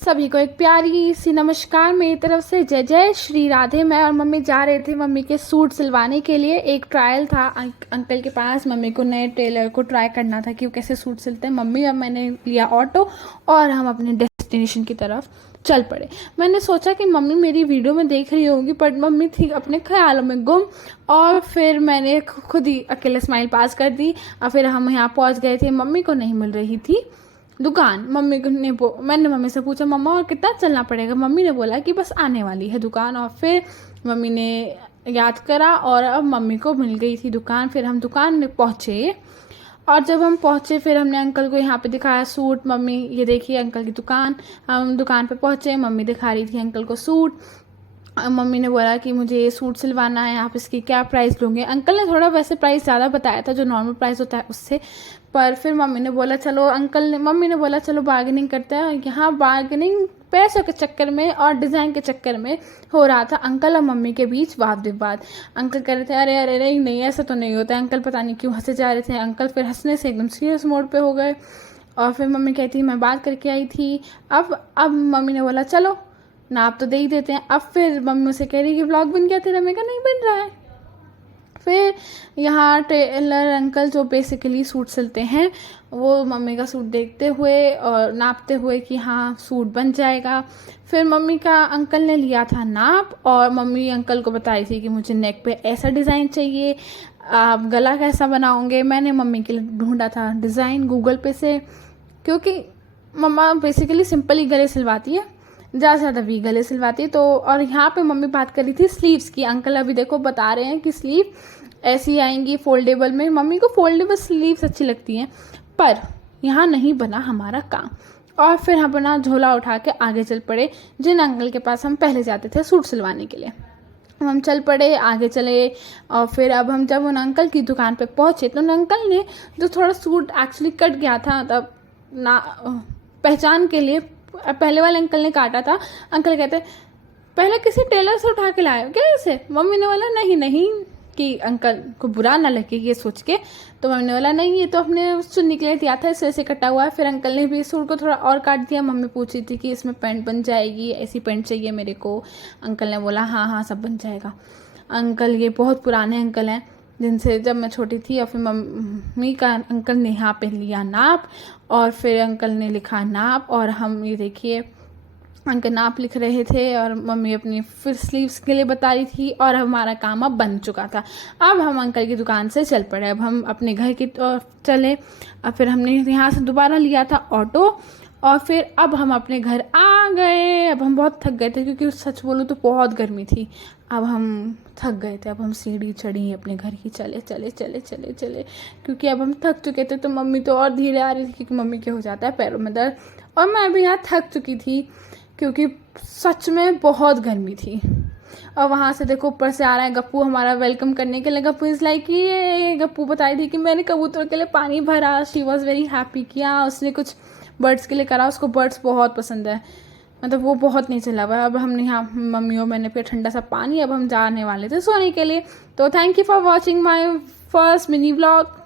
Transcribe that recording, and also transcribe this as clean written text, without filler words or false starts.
सभी को एक प्यारी सी नमस्कार मेरी तरफ से। जय जय श्री राधे। मैं और मम्मी जा रहे थे मम्मी के सूट सिलवाने के लिए। एक ट्रायल था अंकल के पास। मम्मी को नए टेलर को ट्राई करना था कि वो कैसे सूट सिलते हैं। मम्मी और मैंने लिया ऑटो और हम अपने डेस्टिनेशन की तरफ चल पड़े। मैंने सोचा कि मम्मी मेरी वीडियो में देख रही होगी, बट मम्मी थी अपने ख्यालों में गुम। और फिर मैंने खुद ही अकेले स्माइल पास कर दी और फिर हम यहाँ पहुँच गए थे। मम्मी को नहीं मिल रही थी दुकान। मैंने मम्मी से पूछा, मम्मा और कितना चलना पड़ेगा? मम्मी ने बोला कि बस आने वाली है दुकान। और फिर मम्मी ने याद करा और अब मम्मी को मिल गई थी दुकान। फिर हम दुकान में पहुँचे और जब हम पहुँचे फिर हमने अंकल को यहाँ पे दिखाया सूट। मम्मी ये देखिए अंकल की दुकान। हम दुकान पे पहुँचे, मम्मी दिखा रही थी अंकल को सूट। मम्मी ने बोला कि मुझे ये सूट सिलवाना है, आप इसकी क्या प्राइस लोगे? अंकल ने थोड़ा वैसे प्राइस ज़्यादा बताया था जो नॉर्मल प्राइस होता है उससे। पर फिर मम्मी ने बोला चलो बार्गेनिंग करते हैं। यहाँ बार्गेनिंग पैसों के चक्कर में और डिज़ाइन के चक्कर में हो रहा था अंकल और मम्मी के बीच वाद विवाद। अंकल कह रहे थे अरे अरे नहीं नहीं ऐसा तो नहीं होता। अंकल पता नहीं क्यों हंसे जा रहे थे। अंकल फिर हंसने से एकदम सीरियस मोड पे हो गए। और फिर मम्मी कहती मैं बात करके आई थी। अब मम्मी ने बोला चलो नाप तो दे ही देते हैं। अब फिर मम्मी मुझसे कह रही कि व्लॉग बन गया तेरा? मैं कहा नहीं बन रहा है। फिर यहाँ टेलर अंकल जो बेसिकली सूट सिलते हैं वो मम्मी का सूट देखते हुए और नापते हुए कि हाँ सूट बन जाएगा। फिर मम्मी का अंकल ने लिया था नाप और मम्मी अंकल को बताई थी कि मुझे नेक पे ऐसा डिज़ाइन चाहिए, आप गला कैसा बनाओगे? मैंने मम्मी के लिए ढूंढा था डिज़ाइन गूगल पे से, क्योंकि मम्मा बेसिकली सिंपल ही गले सिलवाती है, ज़्यादा से ज़्यादा वी गले सिलवाती। तो और यहाँ पे मम्मी बात कर रही थी स्लीव्स की। अंकल अभी देखो बता रहे हैं कि स्लीव ऐसी आएंगी फोल्डेबल में। मम्मी को फोल्डेबल स्लीव्स अच्छी लगती हैं, पर यहाँ नहीं बना हमारा काम। और फिर हम अपना झोला उठा के आगे चल पड़े जिन अंकल के पास हम पहले जाते थे सूट सिलवाने के लिए। हम चल पड़े, आगे चले। और फिर अब हम जब उन अंकल की दुकान पे पहुँचे तो उन अंकल ने जो थोड़ा सूट एक्चुअली कट गया था, तब ना पहचान के लिए पहले वाले अंकल ने काटा था। अंकल कहते पहले किसी टेलर से उठा के लाए हो क्या इसे? मम्मी ने बोला नहीं नहीं, कि अंकल को बुरा ना लगे ये सोच के। तो मम्मी ने बोला नहीं ये तो अपने चुन्नी के लिए दिया था, इसे ऐसे कटा हुआ है। फिर अंकल ने भी सूट को थोड़ा और काट दिया। मम्मी पूछी थी कि इसमें पैंट बन जाएगी, ऐसी पैंट चाहिए मेरे को। अंकल ने बोला हाँ हाँ सब बन जाएगा। अंकल ये बहुत पुराने अंकल हैं जिनसे जब मैं छोटी थी। और फिर मम्मी का अंकल ने यहाँ पे लिया नाप और फिर अंकल ने लिखा नाप। और हम ये देखिए अंकल नाप लिख रहे थे और मम्मी अपनी फिर स्लीव्स के लिए बता रही थी। और हमारा काम अब बन चुका था। अब हम अंकल की दुकान से चल पड़े। अब हम अपने घर की तरफ चले। अब फिर हमने यहाँ से दोबारा लिया था ऑटो और फिर अब हम अपने घर आ गए। अब हम बहुत थक गए थे क्योंकि सच बोलूँ तो बहुत गर्मी थी। अब हम थक गए थे। अब हम सीढ़ी चढ़ी अपने घर की, चले चले चले चले चले क्योंकि अब हम थक चुके थे। तो मम्मी तो और धीरे आ रही थी क्योंकि मम्मी के हो जाता है पैरों में दर्द। और मैं अभी यहाँ थक चुकी थी क्योंकि सच में बहुत गर्मी थी। और वहाँ से देखो ऊपर से आ रहा है गप्पू हमारा वेलकम करने के लिए। गप्पू इज़ लाइक ये गप्पू बताई थी कि मैंने कबूतर के लिए पानी भरा। शी वॉज़ वेरी हैप्पी किया उसने कुछ बर्ड्स के लिए करा। उसको बर्ड्स बहुत पसंद है, मतलब वो बहुत नहीं चला हुआ। अब हमने यहाँ मम्मी और मैंने पिया ठंडा सा पानी। अब हम जाने वाले थे सोने के लिए। तो thank you for watching my first mini vlog.